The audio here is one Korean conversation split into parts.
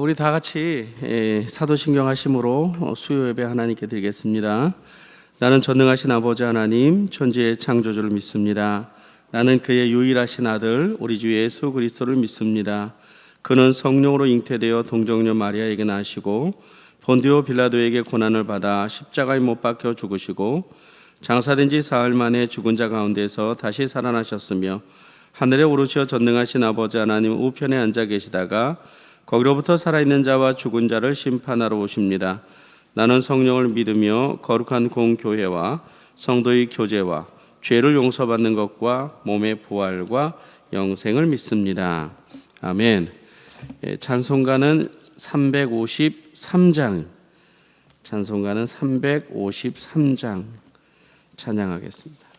우리 다 같이 사도신경 하심으로 수요 예배 하나님께 드리겠습니다. 나는 전능하신 아버지 하나님 천지의 창조주를 믿습니다. 나는 그의 유일하신 아들 우리 주 예수 그리스도를 믿습니다. 그는 성령으로 잉태되어 동정녀 마리아에게 나시고 본디오 빌라도에게 고난을 받아 십자가에 못 박혀 죽으시고 장사된 지 사흘 만에 죽은 자 가운데서 다시 살아나셨으며 하늘에 오르시어 전능하신 아버지 하나님 우편에 앉아 계시다가 거기로부터 살아있는 자와 죽은 자를 심판하러 오십니다. 나는 성령을 믿으며 거룩한 공교회와 성도의 교제와 죄를 용서받는 것과 몸의 부활과 영생을 믿습니다. 아멘. 찬송가는 353장 찬송가는 353장 찬양하겠습니다.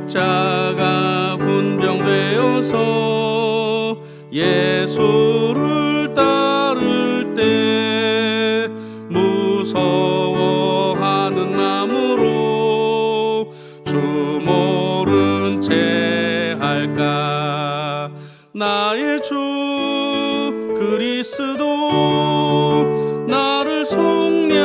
십자가 군병되어서 예수를 따를 때 무서워하는 마음으로 주 모른 채 할까. 나의 주 그리스도 나를 속량했으니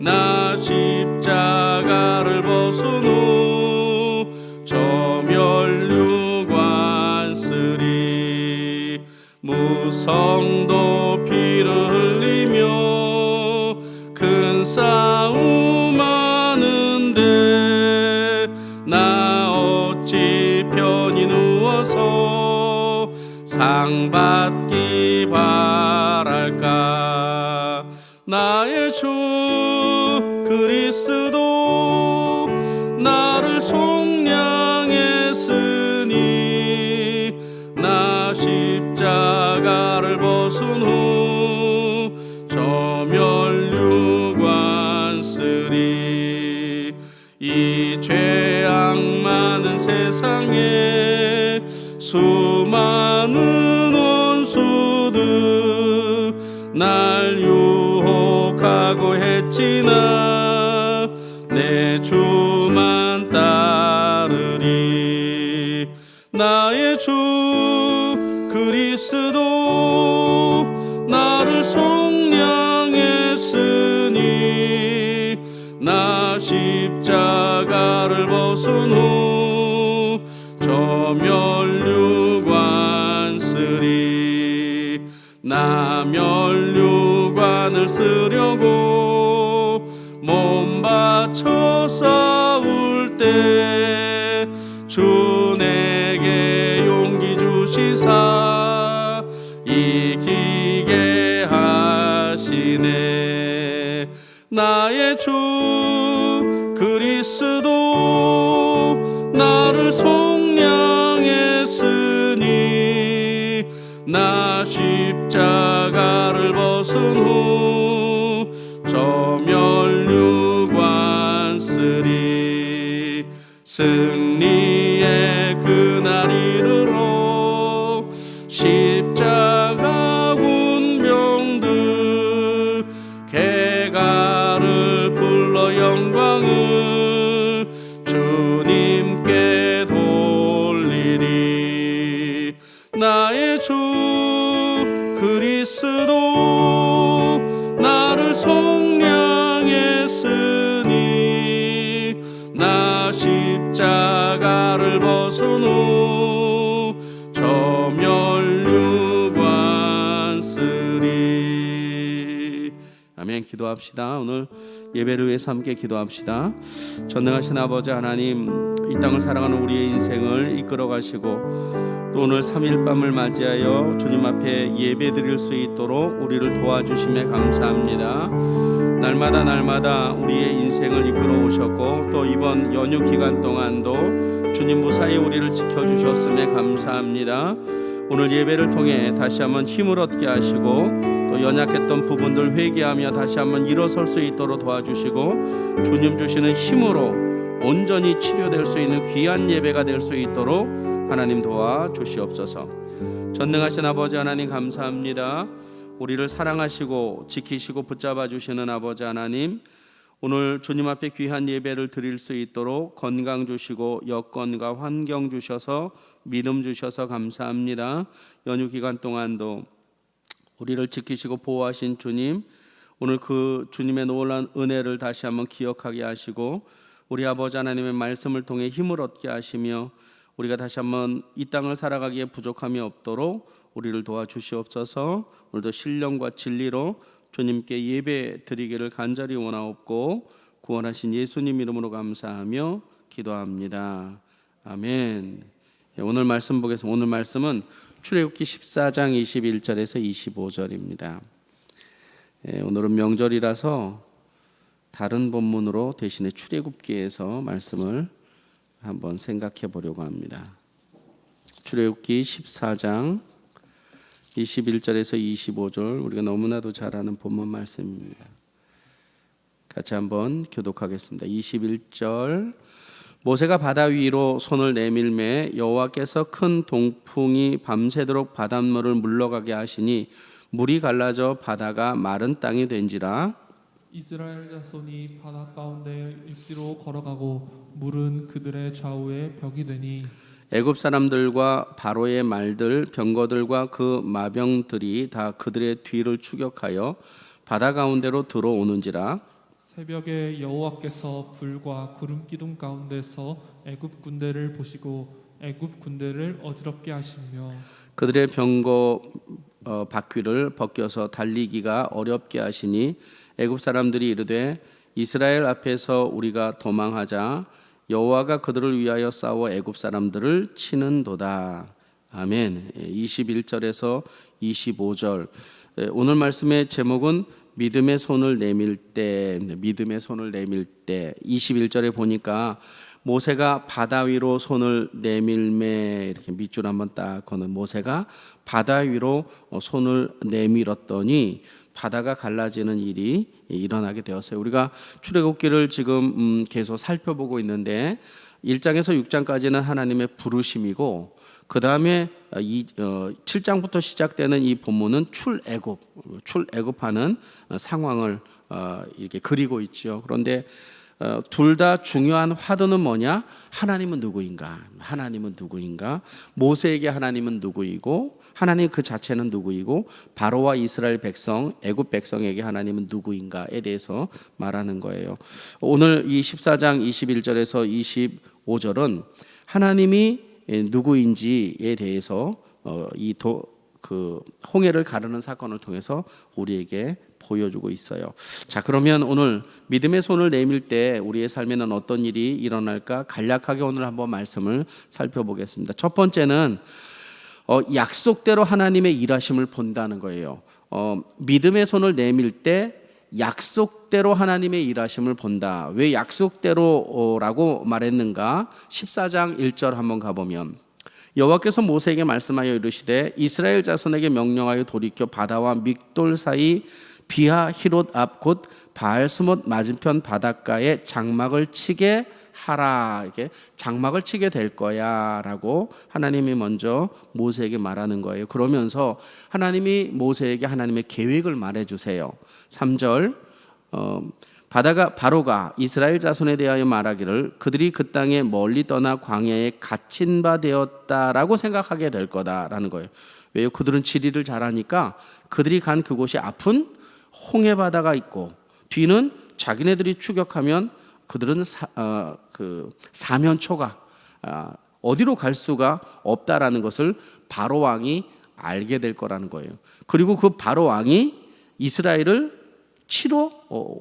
나 십자가를 벗은 후 저 멸류관 쓰리. 무성도 피를 흘리며 큰 싸움 하는데 나 어찌 편히 누워서 상 받기 바랄까. 나의 주 그리스도 나를 속량했으니 나 십자가를 벗은 후 저 멸류관 쓰리. 이 죄악 많은 세상에 수많은 원수들 날 유혹하고 했지나 내 주만 따르리. 나의 주 그리스도 나를 속량했으니 나 십자가를 벗은 후 저 멸류관 쓰리. 나 멸류관을 쓰려고 몸 바쳐 싸울 때 주 내게 용기 주시사 이기게 하시네. 나의 주 그리스도 나를 속량했으니 나 십자가를 벗은 후 저 멸류관 쓰리. 승리의 그날 이르러 십자가 군병들 개가를 불러 영광을 주님께 돌리리. 나의 주 그리스도 나를 속량했으니 나 십자가를 벗은 후 저 멸류관 쓰리. 아멘. 기도합시다. 오늘 예배를 위해서 함께 기도합시다. 전능하신 아버지 하나님, 이 땅을 살아가는 우리의 인생을 이끌어 가시고 또 오늘 3일 밤을 맞이하여 주님 앞에 예배 드릴 수 있도록 우리를 도와주심에 감사합니다. 날마다 우리의 인생을 이끌어 오셨고 또 이번 연휴 기간 동안도 주님 무사히 우리를 지켜주셨음에 감사합니다. 오늘 예배를 통해 다시 한번 힘을 얻게 하시고 또 연약했던 부분들 회개하며 다시 한번 일어설 수 있도록 도와주시고 주님 주시는 힘으로 온전히 치료될 수 있는 귀한 예배가 될 수 있도록 하나님 도와주시옵소서. 전능하신 아버지 하나님 감사합니다. 우리를 사랑하시고 지키시고 붙잡아 주시는 아버지 하나님, 오늘 주님 앞에 귀한 예배를 드릴 수 있도록 건강 주시고 여건과 환경 주셔서 믿음 주셔서 감사합니다. 연휴 기간 동안도 우리를 지키시고 보호하신 주님, 오늘 그 주님의 놀라운 은혜를 다시 한번 기억하게 하시고 우리 아버지 하나님의 말씀을 통해 힘을 얻게 하시며 우리가 다시 한번 이 땅을 살아가기에 부족함이 없도록 우리를 도와주시옵소서. 오늘도 신령과 진리로 주님께 예배 드리기를 간절히 원하옵고 구원하신 예수님 이름으로 감사하며 기도합니다. 아멘. 오늘 말씀 보겠습니다. 오늘 말씀은 출애굽기 14장 21절에서 25절입니다. 오늘은 명절이라서 다른 본문으로 대신에 출애굽기에서 말씀을 한번 생각해 보려고 합니다. 출애굽기 14장 21절에서 25절, 우리가 너무나도 잘 아는 본문 말씀입니다. 같이 한번 교독하겠습니다. 21절, 모세가 바다 위로 손을 내밀매 여호와께서 큰 동풍이 밤새도록 바닷물을 물러가게 하시니 물이 갈라져 바다가 마른 땅이 된지라. 이스라엘 자손이 바다 가운데 육지로 걸어가고 물은 그들의 좌우에 벽이 되니 애굽 사람들과 바로의 말들 병거들과 그 마병들이 다 그들의 뒤를 추격하여 바다 가운데로 들어오는지라. 새벽에 여호와께서 불과 구름 기둥 가운데서 애굽 군대를 보시고 애굽 군대를 어지럽게 하시며 그들의 병거 바퀴를 벗겨서 달리기가 어렵게 하시니 애굽 사람들이 이르되 이스라엘 앞에서 우리가 도망하자. 여호와가 그들을 위하여 싸워 애굽 사람들을 치는도다. 아멘. 21절에서 25절, 오늘 말씀의 제목은 믿음의 손을 내밀 때. 믿음의 손을 내밀 때. 21절에 보니까 모세가 바다 위로 손을 내밀매, 이렇게 밑줄 한번 딱 거는 모세가 바다 위로 손을 내밀었더니 바다가 갈라지는 일이 일어나게 되었어요. 우리가 출애굽기를 지금 계속 살펴보고 있는데 1장에서 6장까지는 하나님의 부르심이고 그 다음에 7장부터 시작되는 이 본문은 출애굽하는 상황을 이렇게 그리고 있죠. 그런데 둘 다 중요한 화두는 뭐냐? 하나님은 누구인가? 하나님은 누구인가? 모세에게 하나님은 누구이고 하나님 그 자체는 누구이고 바로와 이스라엘 백성, 애굽 백성에게 하나님은 누구인가에 대해서 말하는 거예요. 오늘 이 14장 21절에서 25절은 하나님이 누구인지에 대해서 그 홍해를 가르는 사건을 통해서 우리에게 보여주고 있어요. 자, 그러면 오늘 믿음의 손을 내밀 때 우리의 삶에는 어떤 일이 일어날까? 간략하게 오늘 한번 말씀을 살펴보겠습니다. 첫 번째는 약속대로 하나님의 일하심을 본다는 거예요. 믿음의 손을 내밀 때 약속대로 하나님의 일하심을 본다. 왜 약속대로라고 말했는가? 14장 1절 한번 가보면 여호와께서 모세에게 말씀하여 이르시되 이스라엘 자손에게 명령하여 돌이켜 바다와 믹돌 사이 비하 히롯 앞 곧 바알스못 맞은편 바닷가에 장막을 치게 하라. 이렇게 장막을 치게 될 거야라고 하나님이 먼저 모세에게 말하는 거예요. 그러면서 하나님이 모세에게 하나님의 계획을 말해 주세요. 3절, 바로가 이스라엘 자손에 대하여 말하기를 그들이 그 땅에 멀리 떠나 광야에 갇힌 바 되었다라고 생각하게 될 거다라는 거예요. 왜요? 그들은 지리를 잘 아니까 그들이 간 그곳이 아픈 홍해 바다가 있고 뒤는 자기네들이 추격하면 그들은 사면초가 어디로 갈 수가 없다라는 것을 바로 왕이 알게 될 거라는 거예요. 그리고 그 바로 왕이 이스라엘을 치러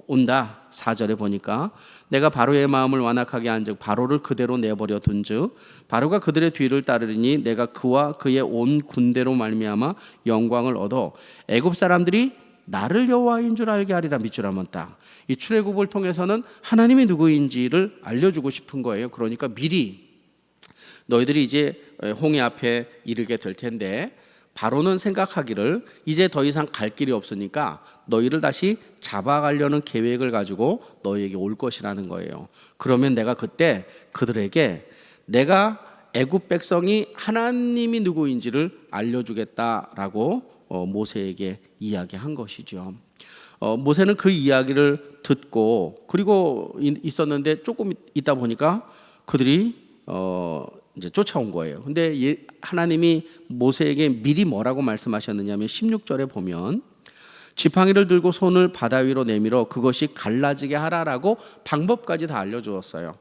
온다. 4절에 보니까 내가 바로의 마음을 완악하게 한즉 바로를 그대로 내버려 둔즉 바로가 그들의 뒤를 따르리니 내가 그와 그의 온 군대로 말미암아 영광을 얻어 애굽 사람들이 나를 여호와인 줄 알게 하리라. 밑줄 한번 딱. 이 출애굽을 통해서는 하나님이 누구인지를 알려주고 싶은 거예요. 그러니까 미리 너희들이 이제 홍해 앞에 이르게 될 텐데 바로는 생각하기를 이제 더 이상 갈 길이 없으니까 너희를 다시 잡아가려는 계획을 가지고 너희에게 올 것이라는 거예요. 그러면 내가 그때 그들에게 내가 애굽 백성이 하나님이 누구인지를 알려주겠다라고 모세에게 이야기한 것이죠. 모세는 그 이야기를 듣고 그리고 있었는데 조금 있다 보니까 그들이 이제 쫓아온 거예요. 근데 하나님이 모세에게 미리 뭐라고 말씀하셨느냐면 16절에 보면 지팡이를 들고 손을 바다 위로 내밀어 그것이 갈라지게 하라라고 방법까지 다 알려주었어요.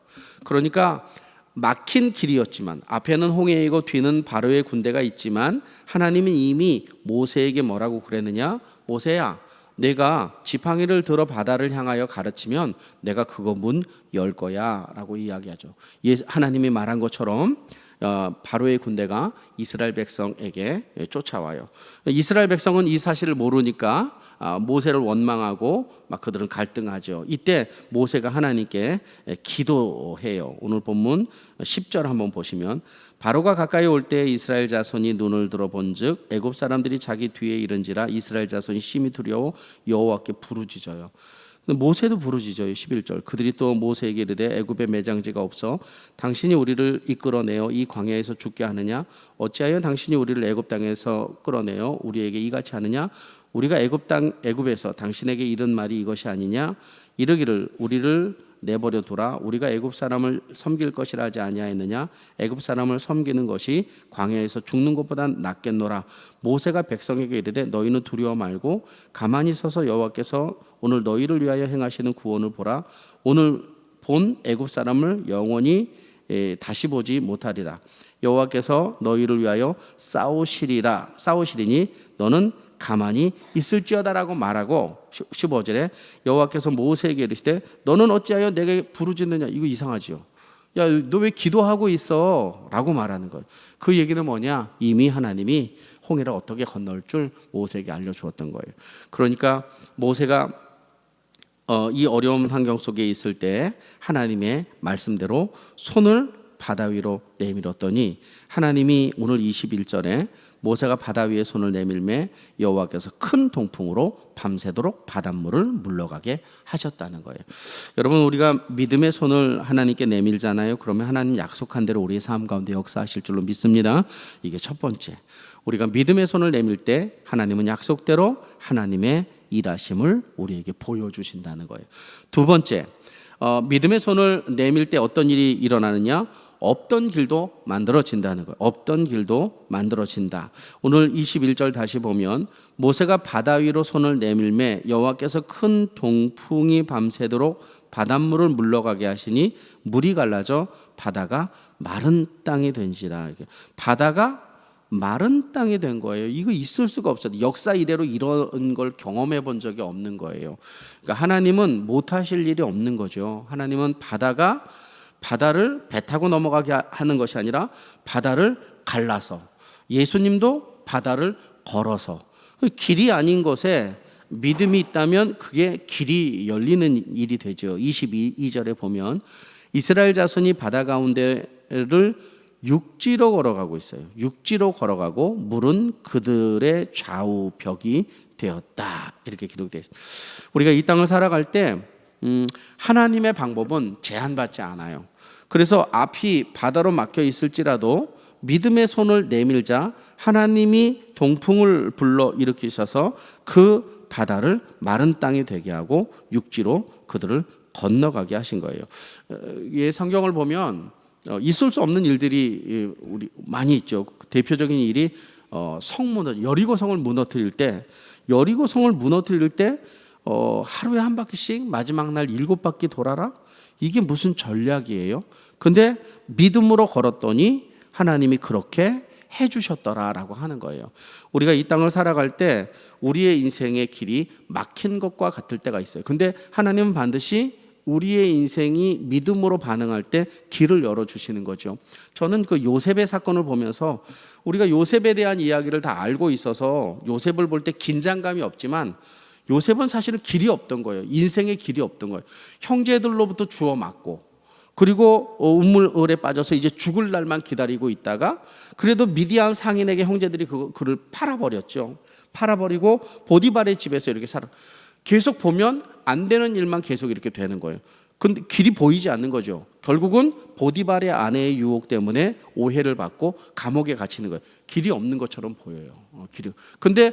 그러니까 막힌 길이었지만 앞에는 홍해이고 뒤는 바로의 군대가 있지만 하나님은 이미 모세에게 뭐라고 그랬느냐? 모세야, 내가 지팡이를 들어 바다를 향하여 가르치면 내가 그거 문 열 거야 라고 이야기하죠. 하나님이 말한 것처럼 바로의 군대가 이스라엘 백성에게 쫓아와요. 이스라엘 백성은 이 사실을 모르니까 모세를 원망하고 막 그들은 갈등하죠. 이때 모세가 하나님께 기도해요. 오늘 본문 10절 한번 보시면 바로가 가까이 올 때 이스라엘 자손이 눈을 들어 본즉 애굽 사람들이 자기 뒤에 이른지라 이스라엘 자손이 심히 두려워 여호와께 부르짖어요. 모세도 부르짖어요. 11절 그들이 또 모세에게 이르되 애굽에 매장지가 없어 당신이 우리를 이끌어내어 이 광야에서 죽게 하느냐 어찌하여 당신이 우리를 애굽 땅에서 끌어내어 우리에게 이같이 하느냐 우리가 애굽에서 당신에게 이른 말이 이것이 아니냐 이르기를 우리를 내버려 두라 우리가 애굽 사람을 섬길 것이라 하지 아니하였느냐 애굽 사람을 섬기는 것이 광야에서 죽는 것보다 낫겠노라. 모세가 백성에게 이르되 너희는 두려워 말고 가만히 서서 여호와께서 오늘 너희를 위하여 행하시는 구원을 보라. 오늘 본 애굽 사람을 영원히 다시 보지 못하리라. 여호와께서 너희를 위하여 싸우시리니 너는 가만히 있을지어다라고 말하고 15절에 여호와께서 모세에게 이르시되 너는 어찌하여 내게 부르짖느냐. 이거 이상하죠. 야, 너 왜 기도하고 있어? 라고 말하는 거예요. 그 얘기는 뭐냐? 이미 하나님이 홍해를 어떻게 건널 줄 모세에게 알려주었던 거예요. 그러니까 모세가 이 어려운 환경 속에 있을 때 하나님의 말씀대로 손을 바다 위로 내밀었더니 하나님이 오늘 21절에 모세가 바다 위에 손을 내밀매 여호와께서 큰 동풍으로 밤새도록 바닷물을 물러가게 하셨다는 거예요. 여러분 우리가 믿음의 손을 하나님께 내밀잖아요. 그러면 하나님 약속한 대로 우리의 삶 가운데 역사하실 줄로 믿습니다. 이게 첫 번째. 우리가 믿음의 손을 내밀 때 하나님은 약속대로 하나님의 일하심을 우리에게 보여주신다는 거예요. 두 번째, 믿음의 손을 내밀 때 어떤 일이 일어나느냐? 없던 길도 만들어진다는 거예요. 없던 길도 만들어진다. 오늘 21절 다시 보면 모세가 바다 위로 손을 내밀매 여호와께서 큰 동풍이 밤새도록 바닷물을 물러가게 하시니 물이 갈라져 바다가 마른 땅이 된지라. 바다가 마른 땅이 된 거예요. 이거 있을 수가 없어요. 역사 이래로 이런 걸 경험해 본 적이 없는 거예요. 그러니까 하나님은 못하실 일이 없는 거죠. 하나님은 바다를 배 타고 넘어가게 하는 것이 아니라 바다를 갈라서, 예수님도 바다를 걸어서, 길이 아닌 것에 믿음이 있다면 그게 길이 열리는 일이 되죠. 22절에 보면 이스라엘 자손이 바다 가운데를 육지로 걸어가고 있어요. 육지로 걸어가고 물은 그들의 좌우벽이 되었다. 이렇게 기록되어 있습니다. 우리가 이 땅을 살아갈 때 하나님의 방법은 제한받지 않아요. 그래서 앞이 바다로 막혀 있을지라도 믿음의 손을 내밀자 하나님이 동풍을 불러 일으키셔서 그 바다를 마른 땅이 되게 하고 육지로 그들을 건너가게 하신 거예요. 이 성경을 보면 있을 수 없는 일들이 우리 많이 있죠. 대표적인 일이 여리고성을 무너뜨릴 때 하루에 한 바퀴씩 마지막 날 7바퀴 돌아라? 이게 무슨 전략이에요? 근데 믿음으로 걸었더니 하나님이 그렇게 해주셨더라라고 하는 거예요. 우리가 이 땅을 살아갈 때 우리의 인생의 길이 막힌 것과 같을 때가 있어요. 근데 하나님은 반드시 우리의 인생이 믿음으로 반응할 때 길을 열어주시는 거죠. 저는 그 요셉의 사건을 보면서 우리가 요셉에 대한 이야기를 다 알고 있어서 요셉을 볼 때 긴장감이 없지만 요셉은 사실은 길이 없던 거예요. 인생의 길이 없던 거예요. 형제들로부터 주워 맞고 그리고 우물에 빠져서 이제 죽을 날만 기다리고 있다가 그래도 미디안 상인에게 형제들이 그를 팔아버렸죠. 팔아버리고 보디발의 집에서 이렇게 살아. 계속 보면 안 되는 일만 계속 이렇게 되는 거예요. 근데 길이 보이지 않는 거죠. 결국은 보디발의 아내의 유혹 때문에 오해를 받고 감옥에 갇히는 거예요. 길이 없는 것처럼 보여요. 근데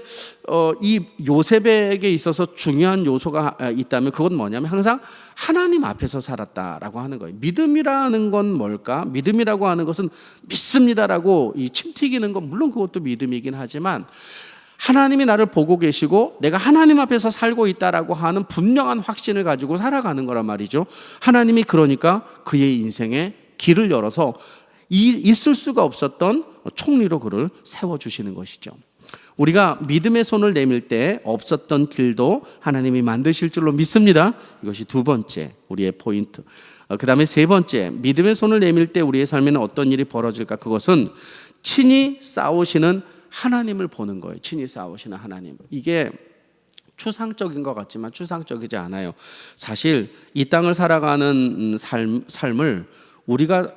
이 요셉에게 있어서 중요한 요소가 있다면 그건 뭐냐면 항상 하나님 앞에서 살았다라고 하는 거예요. 믿음이라는 건 뭘까? 믿음이라고 하는 것은 믿습니다라고 침 튀기는 건 물론 그것도 믿음이긴 하지만 하나님이 나를 보고 계시고 내가 하나님 앞에서 살고 있다라고 하는 분명한 확신을 가지고 살아가는 거란 말이죠. 하나님이 그러니까 그의 인생에 길을 열어서 있을 수가 없었던 총리로 그를 세워주시는 것이죠. 우리가 믿음의 손을 내밀 때 없었던 길도 하나님이 만드실 줄로 믿습니다. 이것이 두 번째 우리의 포인트. 그 다음에 세 번째, 믿음의 손을 내밀 때 우리의 삶에는 어떤 일이 벌어질까? 그것은 친히 싸우시는 하나님을 보는 거예요. 친히 싸우시는 하나님. 이게 추상적인 것 같지만 추상적이지 않아요. 사실 이 땅을 살아가는 삶을 우리가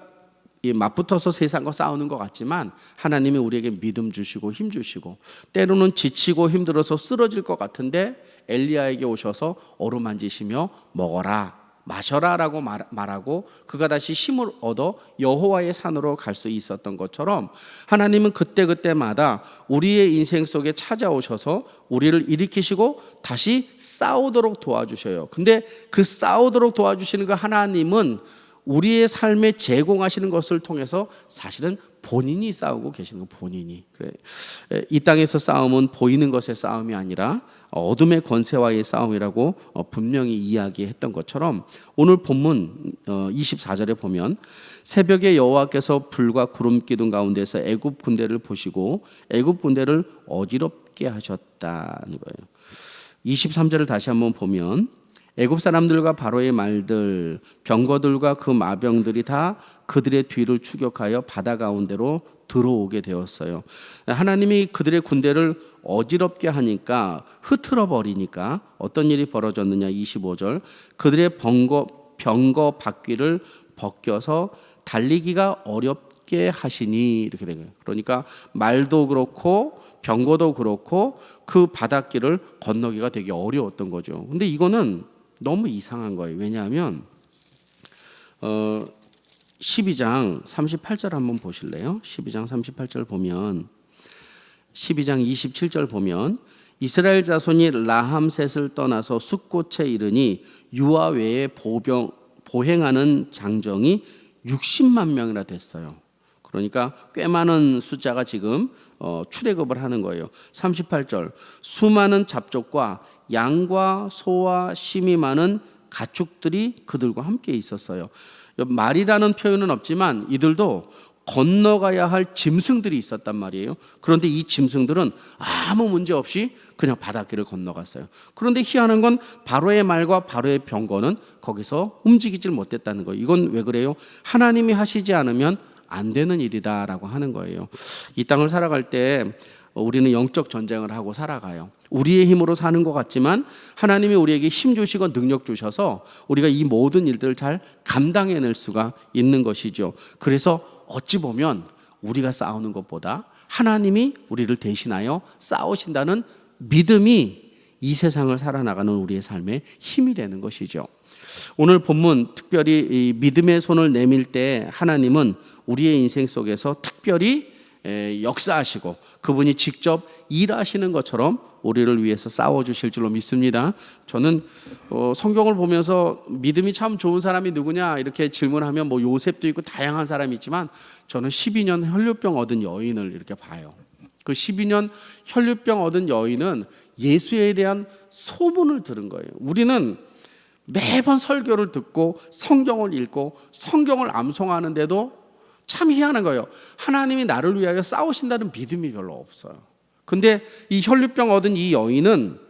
맞붙어서 세상과 싸우는 것 같지만 하나님이 우리에게 믿음 주시고 힘 주시고 때로는 지치고 힘들어서 쓰러질 것 같은데 엘리야에게 오셔서 어루만지시며 먹어라 마셔라 라고 말하고 그가 다시 힘을 얻어 여호와의 산으로 갈 수 있었던 것처럼 하나님은 그때그때마다 우리의 인생 속에 찾아오셔서 우리를 일으키시고 다시 싸우도록 도와주셔요. 근데 그 싸우도록 도와주시는 그 하나님은 우리의 삶에 제공하시는 것을 통해서 사실은 본인이 싸우고 계시는 거. 본인이. 그래. 이 땅에서 싸움은 보이는 것의 싸움이 아니라 어둠의 권세와의 싸움이라고 분명히 이야기했던 것처럼 오늘 본문 24절에 보면 새벽에 여호와께서 불과 구름 기둥 가운데서 애굽 군대를 보시고 애굽 군대를 어지럽게 하셨다는 거예요. 23절을 다시 한번 보면 애굽 사람들과 바로의 말들 병거들과 그 마병들이 다 그들의 뒤를 추격하여 바다 가운데로 들어오게 되었어요. 하나님이 그들의 군대를 어지럽게 하니까 흐트러 버리니까 어떤 일이 벌어졌느냐. 25절 그들의 병거 바퀴를 벗겨서 달리기가 어렵게 하시니 이렇게 되는 거예요. 그러니까 말도 그렇고 병거도 그렇고 그 바닷길을 건너기가 되게 어려웠던 거죠. 근데 이거는 너무 이상한 거예요. 왜냐하면 12장 38절 한번 보실래요? 12장 38절 보면 12장 27절 보면 이스라엘 자손이 라함셋을 떠나서 숫곳에 이르니 유아 외에 보행하는 장정이 60만 명이나 됐어요. 그러니까 꽤 많은 숫자가 지금 출애굽을 하는 거예요. 38절 수많은 잡족과 양과 소와 심이 많은 가축들이 그들과 함께 있었어요. 말이라는 표현은 없지만 이들도 건너가야 할 짐승들이 있었단 말이에요. 그런데 이 짐승들은 아무 문제 없이 그냥 바닷길을 건너갔어요. 그런데 희한한 건 바로의 말과 바로의 병거는 거기서 움직이질 못했다는 거예요. 이건 왜 그래요? 하나님이 하시지 않으면 안 되는 일이다라고 하는 거예요. 이 땅을 살아갈 때 우리는 영적 전쟁을 하고 살아가요. 우리의 힘으로 사는 것 같지만 하나님이 우리에게 힘 주시고 능력 주셔서 우리가 이 모든 일들을 잘 감당해낼 수가 있는 것이죠. 그래서 어찌 보면 우리가 싸우는 것보다 하나님이 우리를 대신하여 싸우신다는 믿음이 이 세상을 살아나가는 우리의 삶에 힘이 되는 것이죠. 오늘 본문 특별히 이 믿음의 손을 내밀 때 하나님은 우리의 인생 속에서 특별히 역사하시고 그분이 직접 일하시는 것처럼 우리를 위해서 싸워주실 줄로 믿습니다. 저는 성경을 보면서 믿음이 참 좋은 사람이 누구냐 이렇게 질문하면 뭐 요셉도 있고 다양한 사람이 있지만 저는 12년 혈류병 얻은 여인을 이렇게 봐요. 그 12년 혈류병 얻은 여인은 예수에 대한 소문을 들은 거예요. 우리는 매번 설교를 듣고 성경을 읽고 성경을 암송하는데도 참 희한한 거예요. 하나님이 나를 위하여 싸우신다는 믿음이 별로 없어요. 근데 이 혈류병 얻은 이 여인은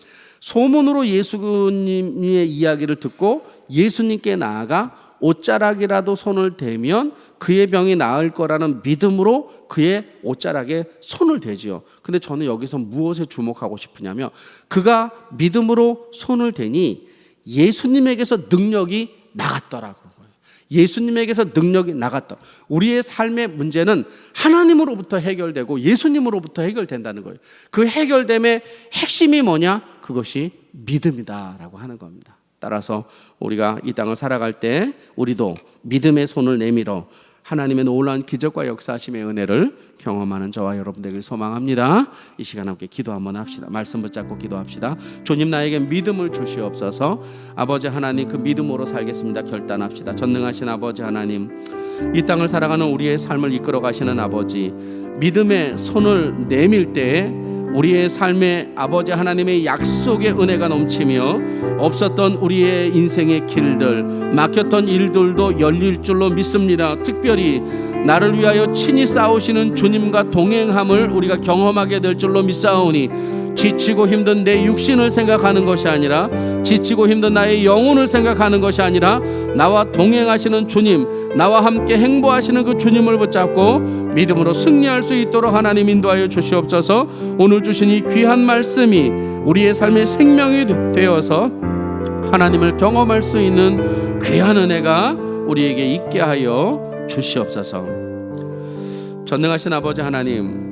소문으로 예수님의 이야기를 듣고 예수님께 나아가 옷자락이라도 손을 대면 그의 병이 나을 거라는 믿음으로 그의 옷자락에 손을 대지요. 근데 저는 여기서 무엇에 주목하고 싶으냐면 그가 믿음으로 손을 대니 예수님에게서 능력이 나갔더라고요. 예수님에게서 능력이 나갔다. 우리의 삶의 문제는 하나님으로부터 해결되고 예수님으로부터 해결된다는 거예요. 그 해결됨의 핵심이 뭐냐? 그것이 믿음이다라고 하는 겁니다. 따라서 우리가 이 땅을 살아갈 때 우리도 믿음의 손을 내밀어 하나님의 놀라운 기적과 역사하심의 은혜를 경험하는 저와 여러분들을 소망합니다. 이 시간 함께 기도 한번 합시다. 말씀 붙잡고 기도합시다. 주님, 나에게 믿음을 주시옵소서. 아버지 하나님, 그 믿음으로 살겠습니다. 결단합시다. 전능하신 아버지 하나님, 이 땅을 살아가는 우리의 삶을 이끌어 가시는 아버지, 믿음의 손을 내밀 때 우리의 삶에 아버지 하나님의 약속의 은혜가 넘치며 없었던 우리의 인생의 길들, 막혔던 일들도 열릴 줄로 믿습니다. 특별히 나를 위하여 친히 싸우시는 주님과 동행함을 우리가 경험하게 될 줄로 믿사오니, 지치고 힘든 내 육신을 생각하는 것이 아니라, 지치고 힘든 나의 영혼을 생각하는 것이 아니라, 나와 동행하시는 주님, 나와 함께 행보하시는 그 주님을 붙잡고 믿음으로 승리할 수 있도록 하나님 인도하여 주시옵소서. 오늘 주신 이 귀한 말씀이 우리의 삶의 생명이 되어서 하나님을 경험할 수 있는 귀한 은혜가 우리에게 있게 하여 주시옵소서. 전능하신 아버지 하나님,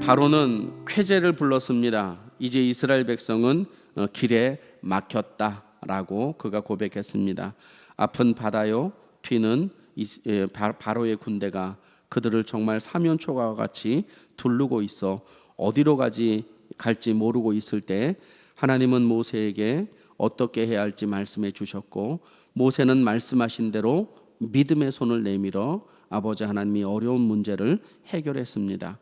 바로는 쾌재를 불렀습니다. 이제 이스라엘 백성은 길에 막혔다라고 그가 고백했습니다. 아픈 바다요 뒤는 바로의 군대가 그들을 정말 사면초가와 같이 두르고 있어 어디로 갈지 모르고 있을 때 하나님은 모세에게 어떻게 해야 할지 말씀해 주셨고, 모세는 말씀하신 대로 믿음의 손을 내밀어 아버지 하나님이 어려운 문제를 해결했습니다.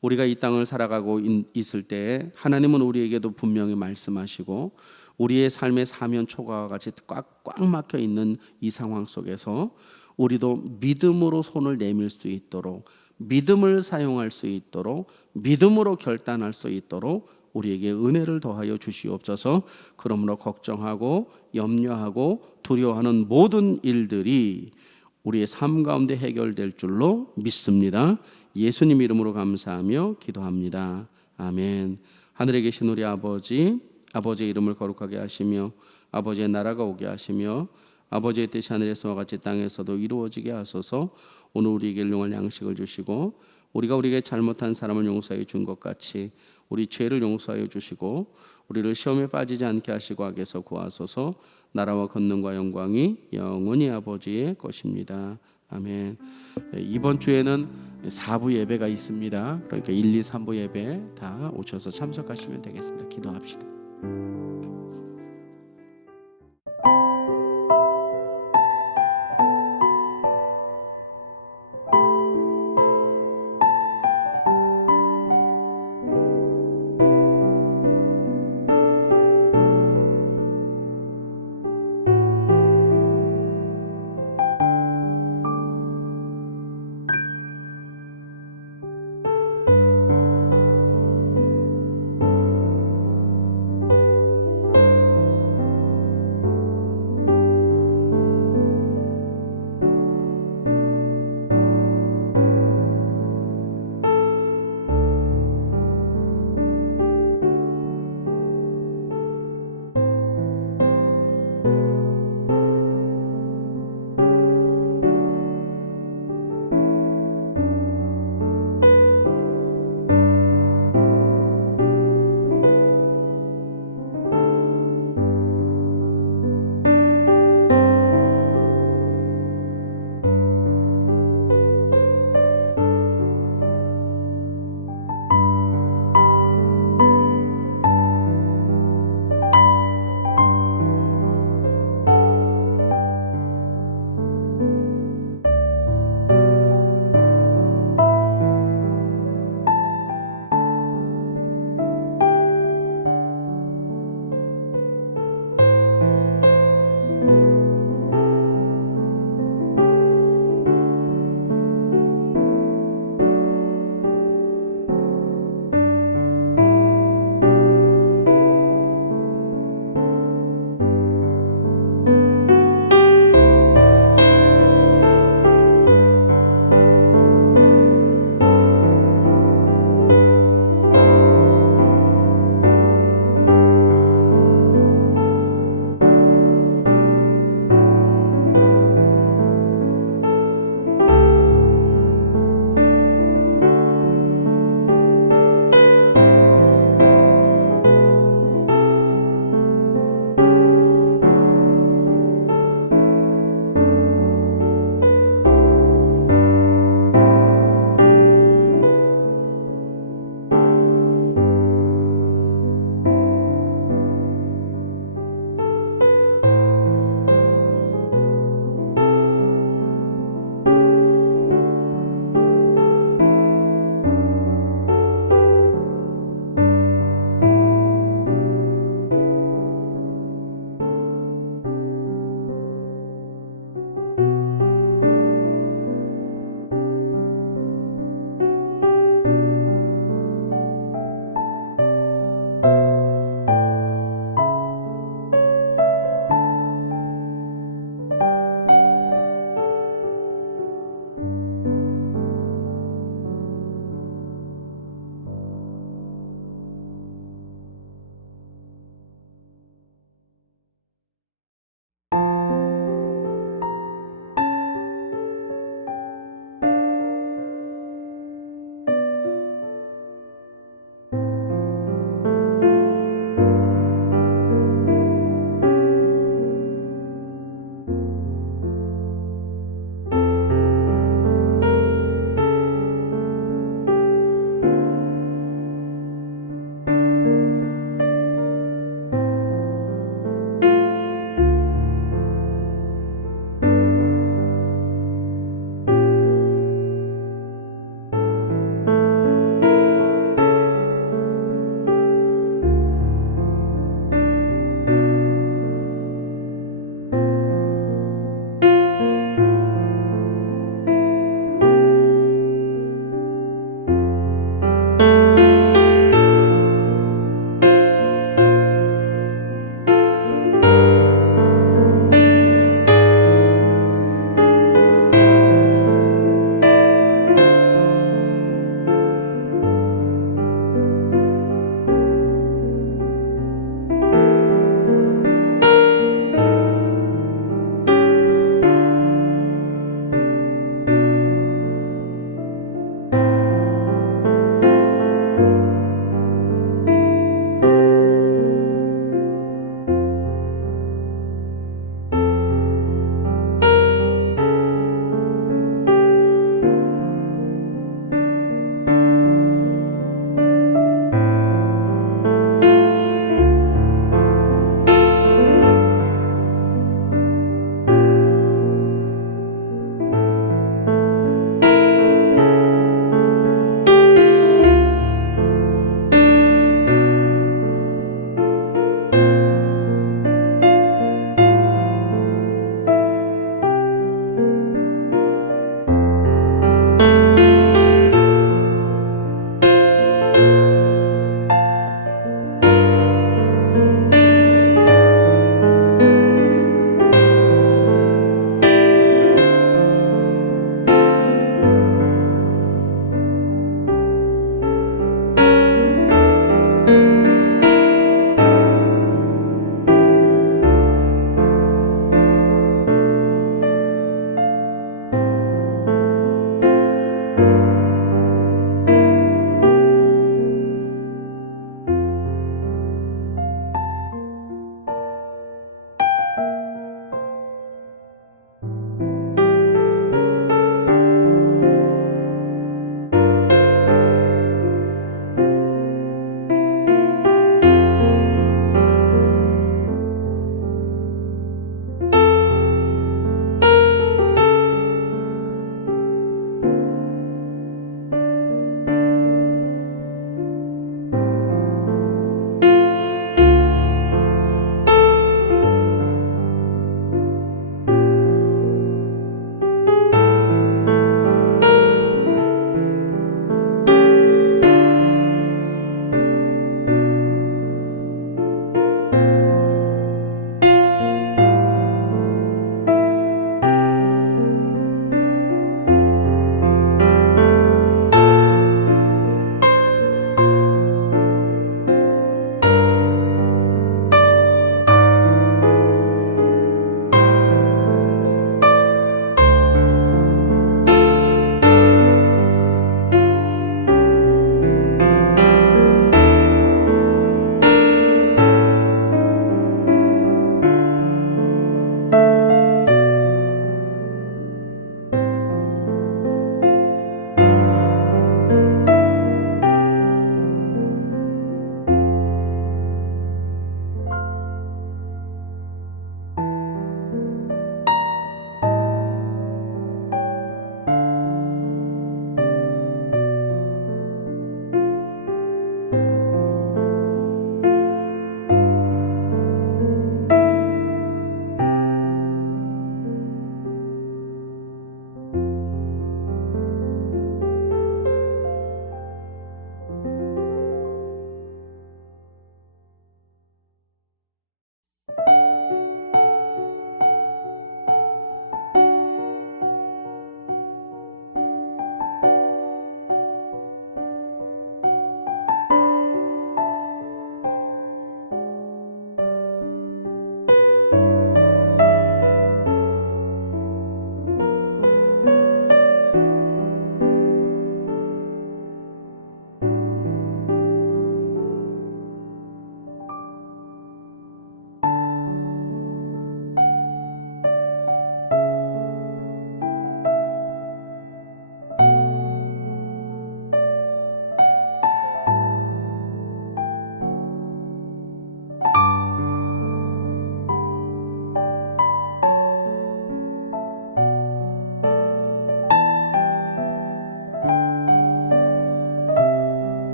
우리가 이 땅을 살아가고 있을 때 하나님은 우리에게도 분명히 말씀하시고, 우리의 삶의 사면초가와 같이 꽉 막혀 있는 이 상황 속에서 우리도 믿음으로 손을 내밀 수 있도록, 믿음을 사용할 수 있도록, 믿음으로 결단할 수 있도록 우리에게 은혜를 더하여 주시옵소서. 그러므로 걱정하고 염려하고 두려워하는 모든 일들이 우리의 삶 가운데 해결될 줄로 믿습니다. 예수님 이름으로 감사하며 기도합니다. 아멘. 하늘에 계신 우리 아버지, 아버지의 이름을 거룩하게 하시며 아버지의 나라가 오게 하시며 아버지의 뜻이 하늘에서와 같이 땅에서도 이루어지게 하소서. 오늘 우리에게 일용할 양식을 주시고, 우리가 우리에게 잘못한 사람을 용서해 준 것 같이 우리 죄를 용서하여 주시고, 우리를 시험에 빠지지 않게 하시고 악에서 구하소서. 나라와 권능과 영광이 영원히 아버지의 것입니다. 아멘. 이번 주에는 4부 예배가 있습니다. 그러니까 1, 2, 3부 예배 다 오셔서 참석하시면 되겠습니다. 기도합시다.